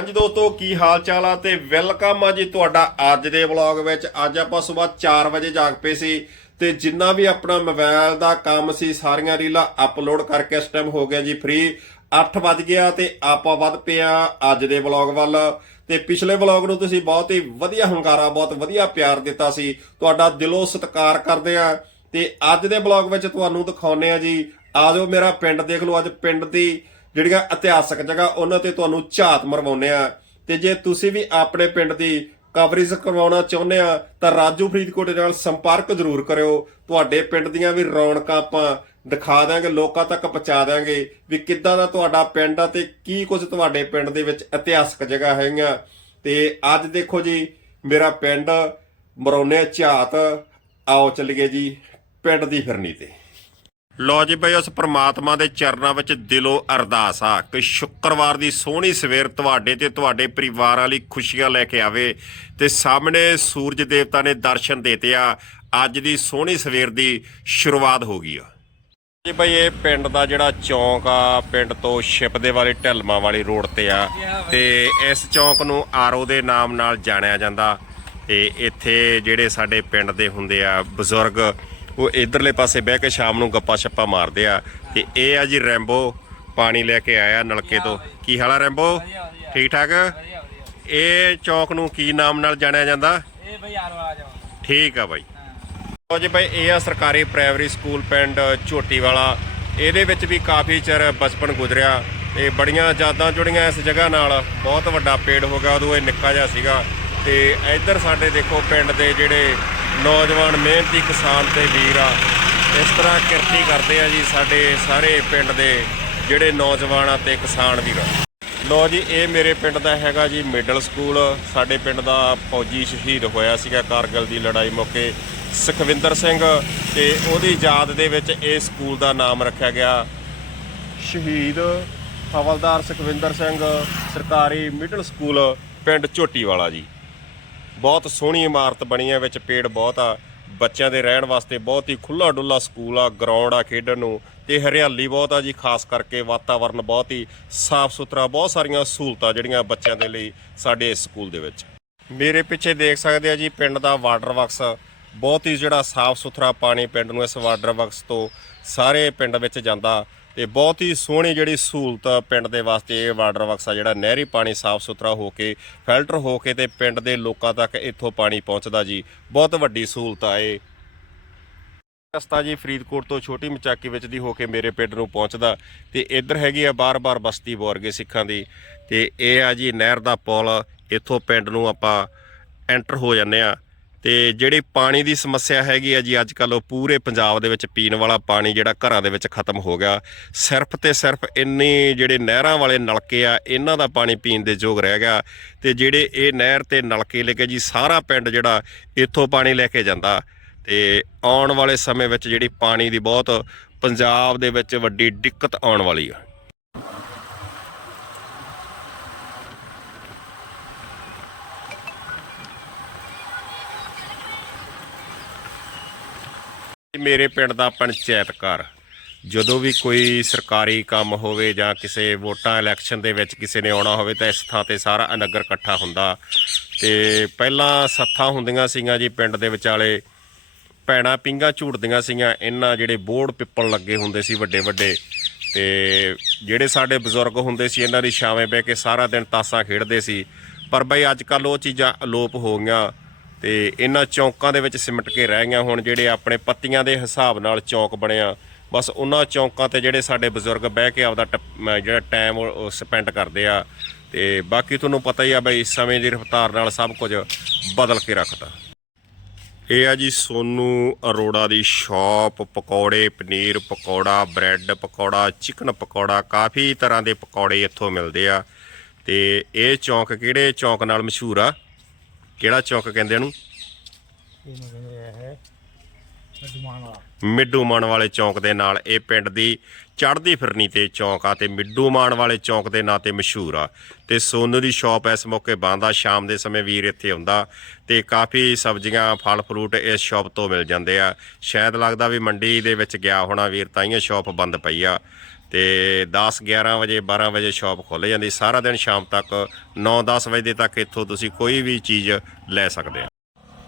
ਹਾਂਜੀ ਦੋਸਤੋ, ਕੀ ਹਾਲ ਚਾਲ ਆ ਤੇ ਵੈਲਕਮ ਆ ਜੀ ਤੁਹਾਡਾ ਅੱਜ ਦੇ ਵਲੌਗ ਵਿੱਚ। ਅੱਜ ਆਪਾਂ ਸਵੇਰ 4 ਵਜੇ ਜਾਗ ਪਏ ਸੀ ਤੇ ਜਿੰਨਾ ਵੀ ਆਪਣਾ ਮੋਬਾਈਲ ਦਾ ਕੰਮ ਸੀ, ਸਾਰੀਆਂ ਰੀਲਾਂ ਅਪਲੋਡ ਕਰਕੇ ਇਸ ਟਾਈਮ ਹੋ ਗਿਆ ਜੀ ਫ੍ਰੀ 8 ਵੱਜ ਗਿਆ ਤੇ ਆਪਾਂ ਵੱਧ ਪਿਆ ਅੱਜ ਦੇ ਵਲੌਗ ਵੱਲ। ਤੇ ਪਿਛਲੇ ਵਲੌਗ ਨੂੰ ਤੁਸੀਂ ਬਹੁਤ ਹੀ ਵਧੀਆ ਹੰਗਾਰਾ, ਬਹੁਤ ਵਧੀਆ ਪਿਆਰ ਦਿੱਤਾ ਸੀ। ਤੁਹਾਡਾ ਦਿਲੋਂ ਸਤਿਕਾਰ ਕਰਦੇ ਆ। ਤੇ ਅੱਜ ਦੇ ਵਲੌਗ ਵਿੱਚ ਤੁਹਾਨੂੰ ਦਿਖਾਉਨੇ ਆ ਜੀ ਆਜੋ ਮੇਰਾ ਪਿੰਡ, ਦੇਖ ਲਓ ਅੱਜ ਪਿੰਡ ਦੀ ਜਿਹੜੀਆਂ ਇਤਿਹਾਸਕ ਜਗ੍ਹਾ, ਉਹਨਾਂ ਤੇ ਤੁਹਾਨੂੰ ਝਾਤ ਮਰਵਾਉਨੇ ਆ। ਤੇ ਜੇ ਤੁਸੀਂ ਵੀ ਆਪਣੇ ਪਿੰਡ ਦੀ ਕਵਰੇਜ ਕਰਵਾਉਣਾ ਚਾਹੁੰਦੇ ਆ, ਤਾਂ ਰਾਜੂ ਫਰੀਦਕੋਟ ਦੇ ਨਾਲ ਸੰਪਰਕ ਜ਼ਰੂਰ ਕਰਿਓ। ਤੁਹਾਡੇ ਪਿੰਡ ਦੀਆਂ ਵੀ ਰੌਣਕਾਂ ਆਪਾਂ ਦਿਖਾ ਦਾਂਗੇ ਲੋਕਾਂ ਤੱਕ ਪਹੁੰਚਾ ਦਾਂਗੇ ਵੀ ਕਿੱਦਾਂ ਦਾ ਤੁਹਾਡਾ ਪਿੰਡ ਆ ਤੇ ਕੀ ਕੁਝ ਤੁਹਾਡੇ ਪਿੰਡ ਦੇ ਵਿੱਚ ਇਤਿਹਾਸਕ ਜਗ੍ਹਾ ਹੈਗੀਆਂ। ਤੇ ਅੱਜ ਦੇਖੋ ਜੀ, ਮੇਰਾ ਪਿੰਡ ਮਰੋਨੇ ਝਾਤ। ਆਓ ਚੱਲੀਏ ਜੀ, ਪਿੰਡ ਦੀ ਫਿਰਨੀ ਤੇ। ਲੋ ਜੀ ਬਈ, ਉਸ ਪ੍ਰਮਾਤਮਾ ਦੇ ਚਰਨਾਂ ਵਿੱਚ ਦਿਲੋਂ ਅਰਦਾਸ ਆ ਕਿ ਸ਼ੁੱਕਰਵਾਰ ਦੀ ਸੋਹਣੀ ਸਵੇਰ ਤੁਹਾਡੇ ਤੇ ਤੁਹਾਡੇ ਪਰਿਵਾਰਾਂ ਲਈ ਖੁਸ਼ੀਆਂ ਲੈ ਕੇ ਆਵੇ ਤੇ ਸਾਹਮਣੇ ਸੂਰਜ ਦੇਵਤਾ ਨੇ ਦਰਸ਼ਨ ਦੇਤੇ ਆ। ਅੱਜ ਦੀ ਸੋਹਣੀ ਸਵੇਰ ਦੀ ਸ਼ੁਰੂਆਤ ਹੋ ਗਈ ਆ। ਜੀ ਬਈ, ਇਹ ਪਿੰਡ ਦਾ ਜਿਹੜਾ ਚੌਂਕ ਆ, ਪਿੰਡ ਤੋਂ ਸ਼ਿਪ ਦੇ ਵਾਲੀ ਢਲਮਾ ਵਾਲੀ ਰੋਡ ਤੇ ਆ ਤੇ ਇਸ ਚੌਂਕ ਨੂੰ ਆਰਓ ਦੇ ਨਾਮ ਨਾਲ ਜਾਣਿਆ ਜਾਂਦਾ ਤੇ ਇੱਥੇ ਜਿਹੜੇ ਸਾਡੇ ਪਿੰਡ ਦੇ ਹੁੰਦੇ ਆ ਬਜ਼ੁਰਗ ਉਹ ਇਧਰਲੇ ਪਾਸੇ ਬਹਿ ਕੇ ਸ਼ਾਮ ਨੂੰ ਗੱਪਾਂ ਛੱਪਾਂ ਮਾਰਦੇ ਆ ਤੇ ਇਹ ਆ ਜੀ ਰੈਂਬੋ ਪਾਣੀ ਲੈ ਕੇ ਆਇਆ ਨਲਕੇ ਤੋਂ। ਕੀ ਹਾਲ ਆ ਰੈਂਬੋ? ਠੀਕ ਠਾਕ? ਇਹ ਚੌਂਕ ਨੂੰ ਕੀ ਨਾਮ ਨਾਲ ਜਾਣਿਆ ਜਾਂਦਾ? ਇਹ ਬਈ ਠੀਕ ਆ ਬਾਈ। ਲੋ ਜੀ ਬਾਈ ਇਹ ਆ ਸਰਕਾਰੀ ਪ੍ਰਾਇਮਰੀ ਸਕੂਲ ਪਿੰਡ ਝੋਟੀ ਵਾਲਾ। ਇਹਦੇ ਵਿੱਚ ਵੀ ਕਾਫੀ ਚਿਰ ਬਚਪਨ ਗੁਜ਼ਰਿਆ ਤੇ ਬੜੀਆਂ ਯਾਦਾਂ ਜੁੜੀਆਂ ਇਸ ਜਗ੍ਹਾ ਨਾਲ। ਬਹੁਤ ਵੱਡਾ ਪੇੜ ਹੋ ਗਿਆ ਉਦੋਂ ਇਹ ਨਿੱਕਾ ਜਿਹਾ ਸੀਗਾ। ਤੇ ਇੱਧਰ ਸਾਡੇ ਦੇਖੋ ਪਿੰਡ ਦੇ ਜਿਹੜੇ ਨੌਜਵਾਨ ਮਿਹਨਤੀ ਕਿਸਾਨ ਤੇ ਵੀਰ ਆ। ਇਸ ਤਰ੍ਹਾਂ ਕਿਰਤੀ ਕਰਦੇ ਆ ਜੀ ਸਾਡੇ ਸਾਰੇ ਪਿੰਡ ਦੇ ਜਿਹੜੇ ਨੌਜਵਾਨ ਆ ਤੇ ਕਿਸਾਨ ਵੀਰ। ਲੋ ਜੀ, ਇਹ ਮੇਰੇ ਪਿੰਡ ਦਾ ਹੈਗਾ ਜੀ ਮਿਡਲ ਸਕੂਲ। ਸਾਡੇ ਪਿੰਡ ਦਾ ਫੌਜੀ ਸ਼ਹੀਦ ਹੋਇਆ ਸੀਗਾ ਕਾਰਗਿਲ ਦੀ ਲੜਾਈ ਮੌਕੇ ਸੁਖਵਿੰਦਰ ਸਿੰਘ ਤੇ ਉਹਦੀ ਯਾਦ ਦੇ ਵਿੱਚ ਇਹ ਸਕੂਲ ਦਾ ਨਾਮ ਰੱਖਿਆ ਗਿਆ। ਸ਼ਹੀਦ ਹਵਲਦਾਰ ਸੁਖਵਿੰਦਰ ਸਿੰਘ, ਸਰਕਾਰੀ ਮਿਡਲ ਸਕੂਲ, ਪਿੰਡ ਝੋਟੀਵਾਲਾ ਜੀ। ਬਹੁਤ ਸੋਹਣੀ ਇਮਾਰਤ ਬਣੀ ਹੈ, ਵਿੱਚ ਪੇੜ ਬਹੁਤ ਆ, ਬੱਚਿਆਂ ਦੇ ਰਹਿਣ ਵਾਸਤੇ ਬਹੁਤ ਹੀ ਖੁੱਲਾ ਡੁੱਲਾ ਸਕੂਲ ਆ ਗਰਾਊਂਡ ਆ ਖੇਡਣ ਨੂੰ ਤੇ ਹਰਿਆਲੀ ਬਹੁਤ ਆ ਜੀ, ਖਾਸ ਕਰਕੇ ਵਾਤਾਵਰਨ ਬਹੁਤ ਹੀ ਸਾਫ਼ ਸੁਥਰਾ ਬਹੁਤ ਸਾਰੀਆਂ ਸਹੂਲਤਾਂ ਜਿਹੜੀਆਂ ਬੱਚਿਆਂ ਦੇ ਲਈ ਸਾਡੇ ਇਸ ਸਕੂਲ ਦੇ ਵਿੱਚ। ਮੇਰੇ ਪਿੱਛੇ ਦੇਖ ਸਕਦੇ ਆ ਜੀ, ਪਿੰਡ ਦਾ ਵਾਟਰ ਵਰਕਸ, ਬਹੁਤ ਹੀ ਜਿਹੜਾ ਸਾਫ਼ ਸੁਥਰਾ ਪਾਣੀ ਪਿੰਡ ਨੂੰ ਇਸ ਵਾਟਰ ਵਰਕਸ ਤੋਂ ਸਾਰੇ ਪਿੰਡ ਵਿੱਚ ਜਾਂਦਾ। ਤੇ ਬਹੁਤ ਹੀ ਸੋਹਣੀ ਜਿਹੜੀ ਸਹੂਲਤ ਪਿੰਡ ਦੇ ਵਾਸਤੇ ਇਹ ਵਾਟਰ ਵਰਕਸ ਆ ਜਿਹੜਾ ਨਹਿਰੀ ਪਾਣੀ ਸਾਫ਼ ਸੁਥਰਾ ਹੋ ਕੇ, ਫਿਲਟਰ ਹੋ ਕੇ ਤੇ ਪਿੰਡ ਦੇ ਲੋਕਾਂ ਤੱਕ ਇੱਥੋਂ ਪਾਣੀ ਪਹੁੰਚਦਾ ਜੀ। ਬਹੁਤ ਵੱਡੀ ਸਹੂਲਤ ਆ ਇਹ। ਰਸਤਾ ਜੀ ਫਰੀਦਕੋਟ ਤੋਂ ਛੋਟੀ ਮਚਾਕੀ ਵਿੱਚ ਦੀ ਹੋ ਕੇ ਮੇਰੇ ਪਿੰਡ ਨੂੰ ਪਹੁੰਚਦਾ। ਤੇ ਇੱਧਰ ਹੈਗੀ ਆ ਬਾਰ-ਬਾਰ ਬਸਤੀ ਬੋਰਗੇ ਸਿੱਖਾਂ ਦੀ। ਤੇ ਇਹ ਆ ਜੀ ਨਹਿਰ ਦਾ ਪੁਲ। ਇੱਥੋਂ ਪਿੰਡ ਨੂੰ ਆਪਾਂ ਐਂਟਰ ਹੋ ਜਾਂਦੇ ਆ। ਤੇ ਜਿਹੜੀ ਪਾਣੀ ਦੀ ਸਮੱਸਿਆ ਹੈਗੀ ਆ ਜੀ ਅੱਜ ਕੱਲ ਉਹ ਪੂਰੇ ਪੰਜਾਬ ਦੇ ਵਿੱਚ ਪੀਣ ਵਾਲਾ ਪਾਣੀ ਜਿਹੜਾ ਘਰਾਂ ਦੇ ਵਿੱਚ ਖਤਮ ਹੋ ਗਿਆ। ਸਿਰਫ ਤੇ ਸਿਰਫ ਇੰਨੇ ਜਿਹੜੇ ਨਹਿਰਾਂ ਵਾਲੇ ਨਲਕੇ ਆ, ਇਹਨਾਂ ਦਾ ਪਾਣੀ ਪੀਣ ਦੇ ਯੋਗ ਰਹਿ ਗਿਆ। ਤੇ ਜਿਹੜੇ ਇਹ ਨਹਿਰ ਤੇ ਨਲਕੇ ਲੈ ਕੇ ਜੀ, ਸਾਰਾ ਪਿੰਡ ਜਿਹੜਾ ਇੱਥੋਂ ਪਾਣੀ ਲੈ ਕੇ ਜਾਂਦਾ। ਤੇ ਆਉਣ ਵਾਲੇ ਸਮੇਂ ਵਿੱਚ ਜਿਹੜੀ ਪਾਣੀ ਦੀ ਬਹੁਤ ਪੰਜਾਬ ਦੇ ਵਿੱਚ ਵੱਡੀ ਦਿੱਕਤ ਆਉਣ ਵਾਲੀ ਆ। ਮੇਰੇ ਪਿੰਡ ਦਾ ਪੰਚਾਇਤ ਘਰ। ਜਦੋਂ ਵੀ ਕੋਈ ਸਰਕਾਰੀ ਕੰਮ ਹੋਵੇ ਜਾਂ ਕਿਸੇ ਵੋਟਾਂ ਇਲੈਕਸ਼ਨ ਦੇ ਵਿੱਚ ਕਿਸੇ ਨੇ ਆਉਣਾ ਹੋਵੇ ਤਾਂ ਇਸ ਥਾਂ ਤੇ ਸਾਰਾ ਨਗਰ ਇਕੱਠਾ ਹੁੰਦਾ। ਤੇ ਪਹਿਲਾਂ ਸੱਥਾਂ ਹੁੰਦੀਆਂ ਸੀਗੀਆਂ ਜੀ ਪਿੰਡ ਦੇ ਵਿਚਾਲੇ। ਪੈਣਾ ਪਿੰਗਾ ਝੂਟਦੀਆਂ ਸੀਗੀਆਂ। ਇਹਨਾਂ ਜਿਹੜੇ ਬੋਰਡ ਪਿੱਪਲ ਲੱਗੇ ਹੁੰਦੇ ਸੀ ਵੱਡੇ ਵੱਡੇ। ਤੇ ਜਿਹੜੇ ਸਾਡੇ ਬਜ਼ੁਰਗ ਹੁੰਦੇ ਸੀ, ਇਹਨਾਂ ਦੀ ਛਾਵੇਂ ਬਹਿ ਕੇ ਸਾਰਾ ਦਿਨ ਤਾਸਾਂ ਖੇਡਦੇ ਸੀ। ਪਰ ਬਈ ਅੱਜ ਕੱਲ ਉਹ ਚੀਜ਼ਾਂ ਅਲੋਪ ਹੋ ਗਈਆਂ। ਤੇ ਇਹਨਾਂ ਚੌਂਕਾਂ ਦੇ ਵਿੱਚ ਸਿਮਟ ਕੇ ਰਹਿ ਗਈਆਂ ਹੁਣ ਜਿਹੜੇ ਆਪਣੇ ਪੱਤੀਆਂ ਦੇ ਹਿਸਾਬ ਨਾਲ ਚੌਂਕ ਬਣਿਆ ਬਸ ਉਹਨਾਂ ਚੌਂਕਾਂ ਤੇ ਜਿਹੜੇ ਸਾਡੇ ਬਜ਼ੁਰਗ ਬਹਿ ਕੇ ਆਪਦਾ ਟਪ- ਜਿਹੜਾ ਟਾਈਮ ਸਪੈਂਡ ਕਰਦੇ ਆ। ਤੇ ਬਾਕੀ ਤੁਹਾਨੂੰ ਪਤਾ ਹੀ ਆ ਬਈ ਸਮੇਂ ਦੀ ਰਫ਼ਤਾਰ ਨਾਲ ਸਭ ਕੁਝ ਬਦਲ ਕੇ ਰੱਖਦਾ ਇਹ ਆ ਜੀ ਸੋਨੂ ਅਰੋੜਾ ਦੀ ਸ਼ਾਪ। ਪਕੌੜੇ, ਪਨੀਰ ਪਕੌੜਾ, ਬ੍ਰੈਡ ਪਕੌੜਾ, ਚਿਕਨ ਪਕੌੜਾ, ਕਾਫੀ ਤਰ੍ਹਾਂ ਦੇ ਪਕੌੜੇ ਇੱਥੋਂ ਮਿਲਦੇ ਆ। ਤੇ ਇਹ ਚੌਂਕ ਕਿਹੜੇ ਚੌਂਕ ਨਾਲ ਮਸ਼ਹੂਰ ਆ? ਕਿਹੜਾ ਚੌਂਕ ਕਹਿੰਦੇ ਇਹਨੂੰ? ਇਹਨੂੰ ਕਹਿੰਦੇ ਹੈ ਅਜਮਾਨ ਵਾਲਾ। ਮਿੱਡੂ ਮਾਨ ਵਾਲੇ ਚੌਂਕ ਦੇ ਨਾਲ ਇਹ ਪਿੰਡ ਦੀ ਚੜ੍ਹਦੀ ਫਿਰਨੀ ਤੇ ਚੌਂਕ ਆ ਤੇ ਮਿੱਡੂ ਮਾਨ ਵਾਲੇ ਚੌਂਕ ਦੇ ਨਾਂ ਤੇ ਮਸ਼ਹੂਰ ਆ। ਤੇ ਸੋਨੂ ਦੀ ਸ਼ਾਪ ਇਸ ਮੌਕੇ ਬੰਦ ਆ ਸ਼ਾਮ ਦੇ ਸਮੇਂ ਵੀਰ ਇੱਥੇ ਆਉਂਦਾ ਤੇ ਕਾਫੀ ਸਬਜ਼ੀਆਂ ਫਲ ਫਰੂਟ ਇਸ ਸ਼ਾਪ ਤੋਂ ਮਿਲ ਜਾਂਦੇ ਆ। ਸ਼ਾਇਦ ਲੱਗਦਾ ਵੀ ਮੰਡੀ ਦੇ ਵਿੱਚ ਗਿਆ ਹੋਣਾ ਵੀਰ ਤਾਈਓ ਸ਼ਾਪ ਬੰਦ ਪਈ ਆ। ਤੇ 10 11 ਵਜੇ 12 ਵਜੇ ਸ਼ਾਪ ਖੁੱਲ ਜਾਂਦੀ, ਸਾਰਾ ਦਿਨ ਸ਼ਾਮ ਤੱਕ 9 10 ਵਜੇ ਤੱਕ ਇੱਥੋਂ ਤੁਸੀਂ ਕੋਈ ਵੀ ਚੀਜ਼ ਲੈ ਸਕਦੇ ਆ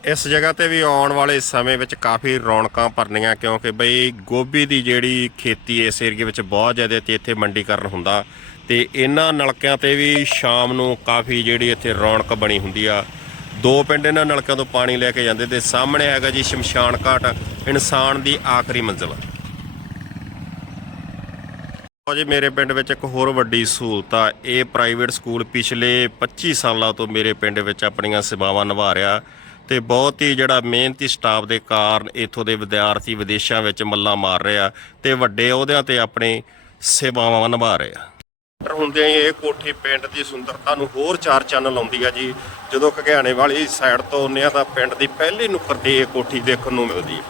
ਇਸ ਜਗ੍ਹਾ ਤੇ ਵੀ ਆਉਣ ਵਾਲੇ ਸਮੇਂ ਵਿੱਚ ਕਾਫੀ ਰੌਣਕਾਂ ਭਰਨੀਆਂ, ਕਿਉਂਕਿ ਬਈ ਗੋਭੀ ਦੀ ਜਿਹੜੀ ਖੇਤੀ ਇਸ ਏਰੀਏ ਵਿੱਚ ਬਹੁਤ ਜ਼ਿਆਦਾ ਤੇ ਇੱਥੇ ਮੰਡੀਕਰਨ ਹੁੰਦਾ ਤੇ ਇਹਨਾਂ ਨਲਕਿਆਂ ਤੇ ਵੀ ਸ਼ਾਮ ਨੂੰ ਕਾਫੀ ਜਿਹੜੀ ਇੱਥੇ ਰੌਣਕ ਬਣੀ ਹੁੰਦੀ ਆ। ਦੋ ਪਿੰਡ ਇਹਨਾਂ ਨਲਕਿਆਂ ਤੋਂ ਪਾਣੀ ਲੈ ਕੇ ਜਾਂਦੇ ਤੇ ਸਾਹਮਣੇ ਹੈਗਾ ਜੀ ਸ਼ਮਸ਼ਾਨ ਘਾਟ, ਇਨਸਾਨ ਦੀ ਆਖਰੀ ਮੰਜ਼ਿਲ। ਲਓ ਜੀ, ਮੇਰੇ ਪਿੰਡ ਵਿੱਚ ਇੱਕ ਹੋਰ ਵੱਡੀ ਸਹੂਲਤ ਆ। ਇਹ ਪ੍ਰਾਈਵੇਟ ਸਕੂਲ ਪਿਛਲੇ 25 ਸਾਲਾਂ ਤੋਂ ਮੇਰੇ ਪਿੰਡ ਵਿੱਚ ਆਪਣੀਆਂ ਸੇਵਾਵਾਂ ਨਿਭਾ ਰਿਹਾ ਤੇ ਬਹੁਤ ਹੀ ਜਿਹੜਾ ਮਿਹਨਤੀ ਸਟਾਫ ਦੇ ਕਾਰਨ ਇੱਥੋਂ ਦੇ ਵਿਦਿਆਰਥੀ ਵਿਦੇਸ਼ਾਂ ਵਿੱਚ ਮੱਲਾ ਮਾਰ ਰਹੇ ਆ ਤੇ ਵੱਡੇ ਅਹੁਦਿਆਂ ਤੇ ਆਪਣੀ ਸੇਵਾਵਾਂ ਨਿਭਾ ਰਹੇ ਆ। ਪਰ ਹੁੰਦਿਆਂ ਹੀ ਇਹ ਕੋਠੀ ਪਿੰਡ ਦੀ ਸੁੰਦਰਤਾ ਨੂੰ ਹੋਰ ਚਾਰ ਚੰਨ ਲਾਉਂਦੀ ਆ ਜੀ। ਜਦੋਂ ਘਗਿਆਣੇ ਵਾਲੀ ਸਾਈਡ ਤੋਂ ਆਉਂਦੇ ਆ ਤਾਂ ਪਿੰਡ ਦੀ ਪਹਿਲੀ ਨੁੱਕਰ ਤੇ ਇਹ ਕੋਠੀ ਦੇਖਣ ਨੂੰ ਮਿਲਦੀ। ਹੈ